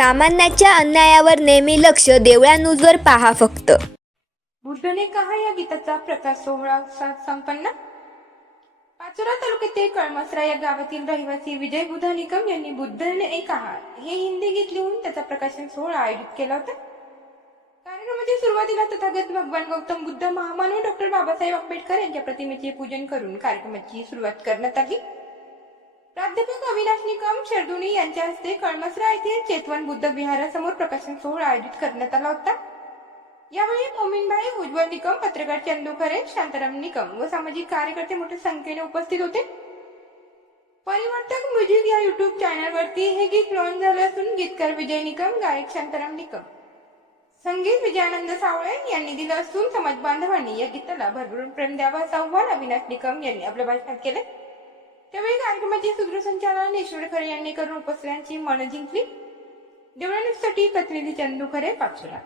सामान्याच्या अन्यायावर नेहमी लक्ष, देवळा न्यूजवर पहा फक्त. बुद्धने कहा या गीताचा प्रकाश सोहळा उत्साहात संपन्न. पाचोरा तालुक्यातील कळमसरा या गावातील रहिवासी विजय बुध निकम यांनी बुद्धने कहा हे हिंदी गीत लिहून त्याचा प्रकाशन सोहळा आयोजित केला होता. कार्यक्रमाच्या सुरुवातीला तथागत भगवान गौतम बुद्ध महामानव डॉक्टर बाबासाहेब आंबेडकर यांच्या प्रतिमेचे पूजन करून कार्यक्रमाची सुरुवात करण्यात आली. प्राध्यापक अविनाश निकम शेरदुनी यांच्या हस्ते कळमसरा येथील चेतवन बुद्ध विहारासमोर प्रकाशन सोहळा आयोजित करण्यात आला होता. यावेळी मोमीनभाई, उज्ज्वल निकम, पत्रकार चंदू खरे, शांताराम निकम व सामाजिक कार्यकर्ते मोठ्या संख्येने उपस्थित होते. परिवर्तक म्युझिक या युट्यूब चॅनलवरती हे गीत लॉन्च झाले असून गीतकार विजय निकम, गायक शांताराम निकम, संगीत विजयानंद सावळे यांनी दिलं असून समाज बांधवांनी या गीताला भरभरून प्रेम द्यावा असं आव्हान अविनाश निकम यांनी आपल्या भाषणात केले. त्यावेळी कार्यक्रमाचे सूत्रसंचालन ईश्वर खरे यांनी करून उपस्थितांची मनं जिंकली. देवळा न्यूजसाठी प्रतिनिधी चंदू खरे, पाचोरा.